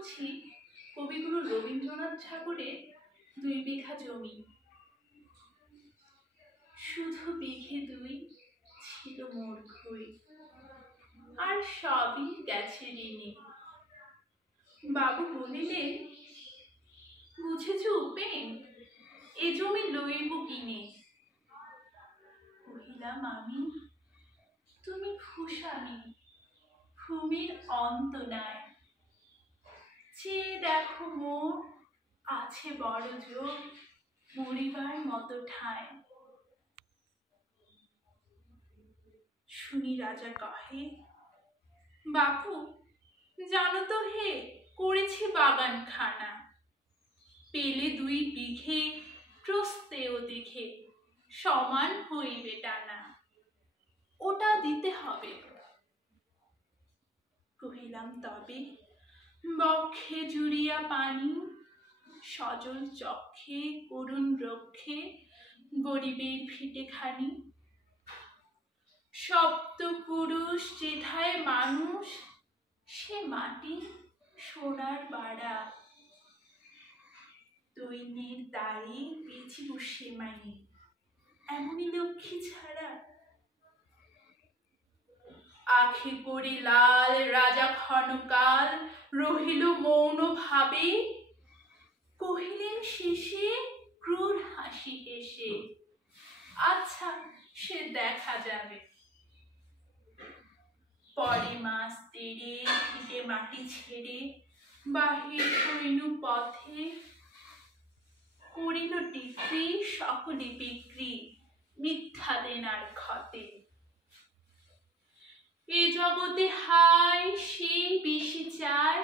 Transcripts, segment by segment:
করছি কবিগুরু রবীন্দ্রনাথ ঠাকুরের 2 বিঘা জমি। শুধু বিঘে 2 ছিল মোর ঘই, আর সবই গেছে ঋণে। বাবু বলিলেন, বুঝেছ উপেন, এ জমি লইব কিনে? কহিলাম আমি, তুমি ফুসামি, ভূমির অন্ত নাই। চেয়ে দেখো মোর আছে বড় জোর, মরিবার মতো ঠাঁই। শুনি রাজা কহে, বাপু জানো তো হে, করেছি বাগান খানা। পেলে 2 বিঘে প্রস্তেও দেখে, সমান হইবে টানা। ওটা দিতে হবে। কহিলাম তবে, বক্ষে জুড়িয়া পানি, সজল চক্ষে করুণ রক্ষে, গরিবের ভিটেখানি। সপ্ত পুরুষ যেথায় মানুষ, সে মাটি সোনার বাড়া। দৈন্যের দ্বারে বেচিব সে মাই, এমনই লক্ষ্মী ছাড়া। আখি করে লাল রাজা ক্ষণকাল রহিল মৌন ভাবে। কহিলেন শেষে ক্রূর হাসি হেসে, আচ্ছা সে দেখা যাবে। পরে মাস তেরে ভিটে মাটি ছেড়ে বাহির হইনু পথে। করিল ডিক্রি সকলে বিক্রি, মিথ্যা দেনার ক্ষতে। এ জগতে হায় সেই বেশি চায়,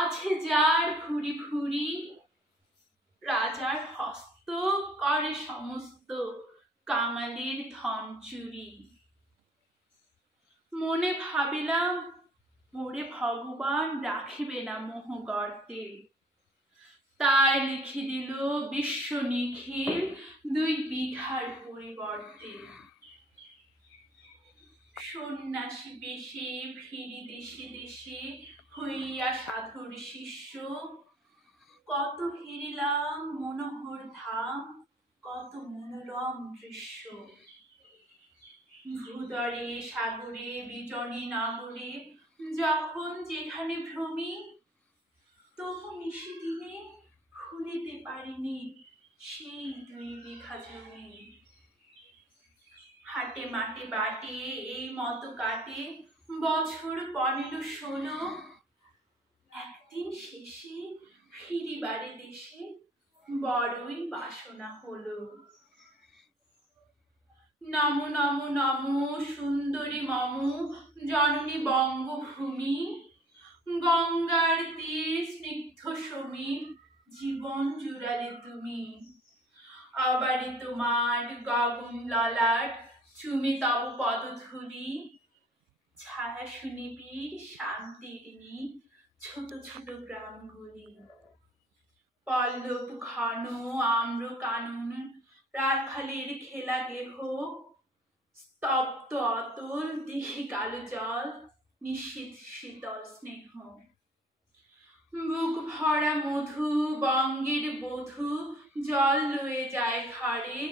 আছে যার ভুরি ভুরি। রাজার হস্ত করে সমস্ত, কাঙালির ধন চুরি। মনে ভাবিলাম, মোরে ভগবান রাখিবে না মোহ গর্তে। তাই লিখে দিল বিশ্ব নিখিল 2 বিঘার পরিবর্তে। সন্ন্যাসী বেশে ফিরি দেশে দেশে, হইয়া সাধুর শিষ্য। কত হেরিলাম মনোহর ধাম, কত মনোরম দৃশ্য। ভূদরে সাগরে বিজনী নগরে, যখন যেখানে ভ্রমি। তবু নিশিদিনে ভুলিতে পারিনি সেই 2 বিঘা জমি। হাটে মাটে বাটে এই মতো কাটে বছর 15-16। একদিন শেষে ফিরিবারে দেশে, বড়ই বাসনা হলো। নমো নমো নমো সুন্দরী মম জননী বঙ্গভূমি। গঙ্গার তীর স্নিগ্ধ সমীর, জীবন জুড়ালে তুমি। অবারিত মাঠ গগন ললাট, চুমে তব পদধূলি। ছায়া সুনিবিড় শান্তির নীড়, ছোট ছোট গ্রামগুলি। পল্লব ঘন আম্র কানন, রাখালের খেলা গেহ। স্তব্ধ অতল দিঘি কালো জল, নিশীথ শীতল স্নেহ। বুক ভরা মধু বঙ্গের বধূ, জল লয়ে যায় ঘরে।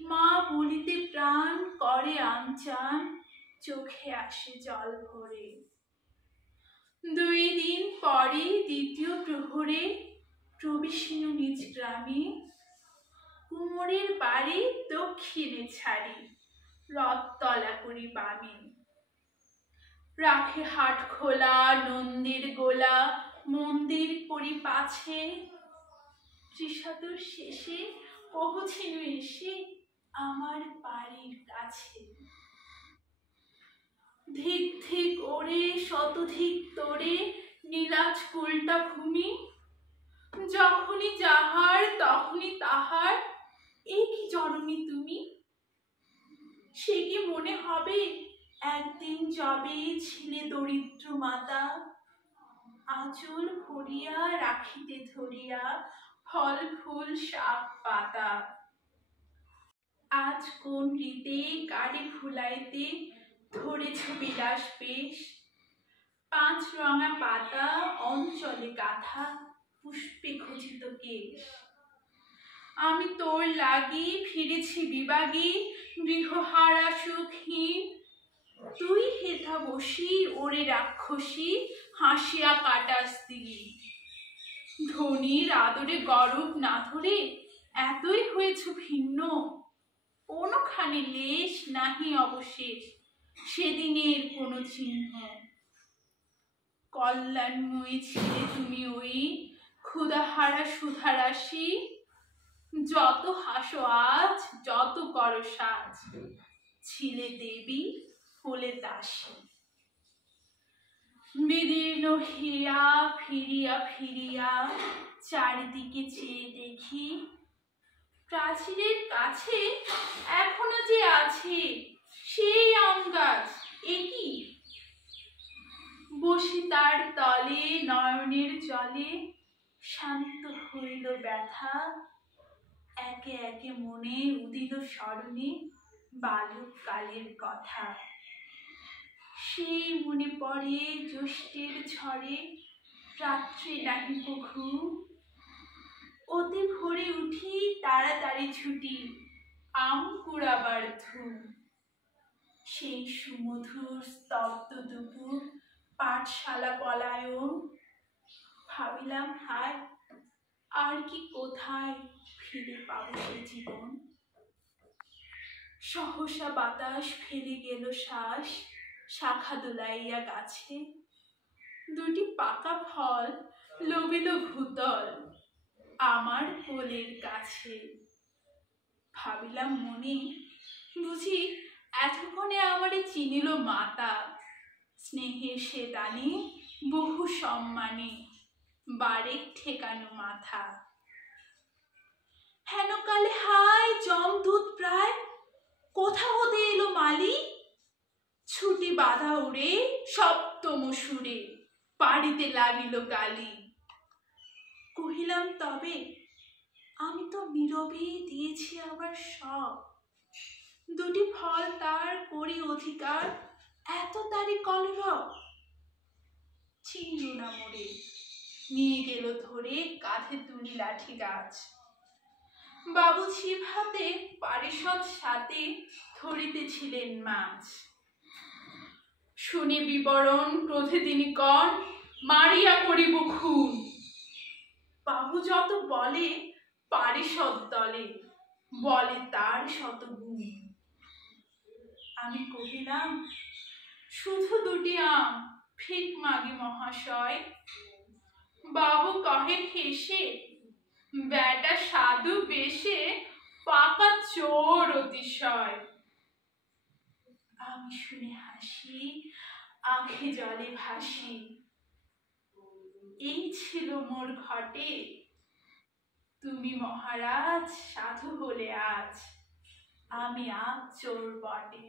মা বলিতে প্রাণ করে আনচান, চোখে আসে জল ভরে। 2 দিন পরে দ্বিতীয় প্রহরে, প্রবেশিনু নিজ গ্রামে। কুমোরের বাড়ি দক্ষিণে ছাড়ি, রথতলা করি বামে। রাখে হাট খোলা নন্দের গোলা, মন্দির করি পাছে। ত্রিশাতুর শেষে পৌঁছিনু এসে, আমার বাড়ির কাছে। ধিক ধিক ওরে শতধিক তোরে, নীলাজ কুলটা ভূমি। যখনই যাহার তখনই তাহার, এ কি জননী তুমি? সে কি মনে হবে একদিন যবে ছিলে দরিদ্র মাতা, আঁচল ভরিয়া রাখিতে ধরিয়া ফল ফুল শাক পাতা। আজ কোন রীতে গাড়ি ভুলাইতে ধরেছ বিলাস বেশ, 5 রঙা পাতা অঞ্চলে গাথা পুষ্পে খচিত কেশ। আমি তোর লাগি ফিরেছি বিবাগী, গৃহহারা সুখহীন। তুই হেথা বসি ওরে রাক্ষসী, হাসিয়া কাটাস দিন। ধনির আদরে গরব না ধরে এতই হয়েছ ভিন্ন, কোনখানি লেশ নাহি অবশেষ সেদিনের কোনো চিহ্ন। কল্যাণময়ী ছিলে তুমি ওই ক্ষুধাহারা সুধারাশি, যত হাসো আজ যত করো সাজ, ছিলে দেবী হলে দাসী। বিদীর্ণ হিয়া ফিরিয়া ফিরিয়া চারিদিকে চেয়ে দেখি, প্রাচীরের কাছে এখনো যে আছে সেই আম গাছ, এ কি? বসি তার তলে নয়নের জলে, শান্ত হইল ব্যথা। একে একে মনে উদিত স্মরণে বালককালের কথা। সেই মনে পড়ে জ্যৈষ্ঠের ঝড়ে রাত্রে নাহিব ঘুম, অতি ভোরে উঠি তাড়াতাড়ি ছুটি আম কুড়াবার ধুম। সেই সুমধুর স্তব্ধ দুপুর পাঠশালা পলায়ন, ভাবিলাম হায় আর কি কোথায় ফিরে পাবো সে জীবন। সহসা বাতাস ফেলে গেল শ্বাস, শাখা দোলাইয়া গাছে। দুটি পাকা ফল লবিল ভূতল আমার কোলের কাছে। ভাবিলাম মনে, বুঝি এতক্ষণে আমারে চিনিল মাতা। স্নেহের সে দানে বহু সম্মানে বারেক ঠেকানো মাথা। হেনকালে হায় যমদূত প্রায় কোথা হতে এলো মালি, ছুটি বাধা উড়ে সপ্তম সুরে পাড়িতে লাগিল গালি। কহিলাম তবে আমি তো নীরবে দিয়েছি আবার সব, দুটি ফল তার করি অধিকার, এত তারি কলরব। চিনল না মোরে, নিয়ে গেল ধরে কাঁধে তুলি লাঠি গাছ। বাবু ছিপ হাতে পারিষদ সাথে ধরিতেছিলেন মাছ। শুনে বিবরণ ক্রোধে তিনি কন, মারিয়া করিব খুন। বাবু যত বলে পারিষদ দলে, বলে তার শত গুণ। আমি কহিলাম শুধু দুটি আম ভিক মাগি মহাশয়। বাবু কহে হেসে, বেটা সাধু বেশে পাকা চোর অতিশয়। আমি শুনে হাসি, আঁখি জলে ভাসি। এই ছিল মোর ঘটে, তুমি মহারাজ সাধু হলে আজ, আমি আজ চোর বটে।